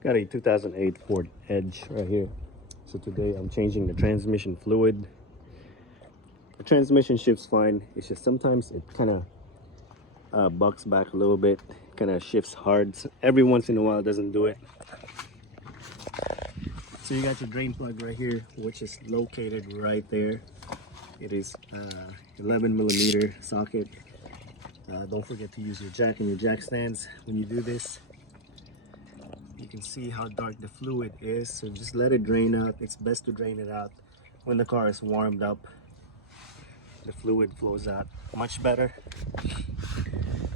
Got a 2008 Ford Edge right here. So today I'm changing the transmission fluid. The transmission shifts fine. It's just sometimes it kind of bucks back a little bit, kind of shifts hard. So every once in a while it doesn't do it. So you got your drain plug right here, which is located right there. It is 11 millimeter socket. Don't forget to use your jack and your jack stands when you do this. You can see how dark the fluid is, so just let it drain out. It's best to drain it out when the car is warmed up. The fluid flows out much better.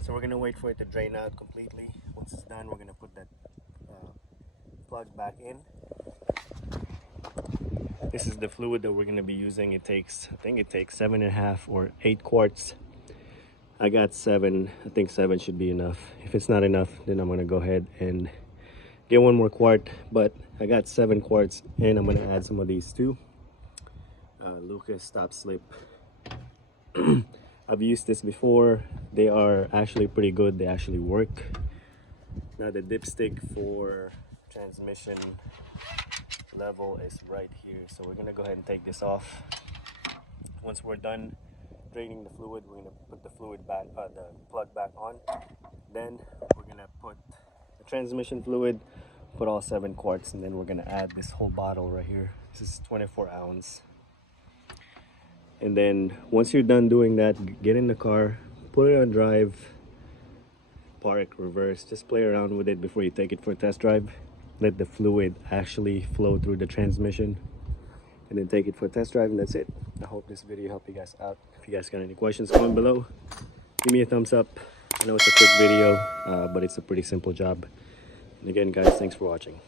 So we're gonna wait for it to drain out completely. Once it's done, we're gonna put that plug back in. This is the fluid that we're gonna be using. It takes, I think it takes 7.5 or 8 quarts. I got 7. I think 7 should be enough. If it's not enough, then I'm gonna go ahead and get 1 more quart, but I got 7 quarts, and I'm gonna add some of these too. Lucas Stop Slip. I've used this before. They are actually pretty good. They actually work. Now the dipstick for transmission level is right here, so we're gonna go ahead and take this off. Once we're done draining the fluid, we're gonna put the fluid back, the plug back on. Then we're gonna put the transmission fluid, put all 7 quarts, and then we're gonna add this whole bottle right here. This is 24 ounce. And then once you're done doing that, get in the car, put it on drive, park, reverse, just play around with it before you take it for a test drive. Let the fluid actually flow through the transmission, and then take it for a test drive, and that's it. I hope this video helped you guys out. If you guys got any questions, comment below. Give me a thumbs up. I know it's a quick video, but it's a pretty simple job. And again, guys, thanks for watching.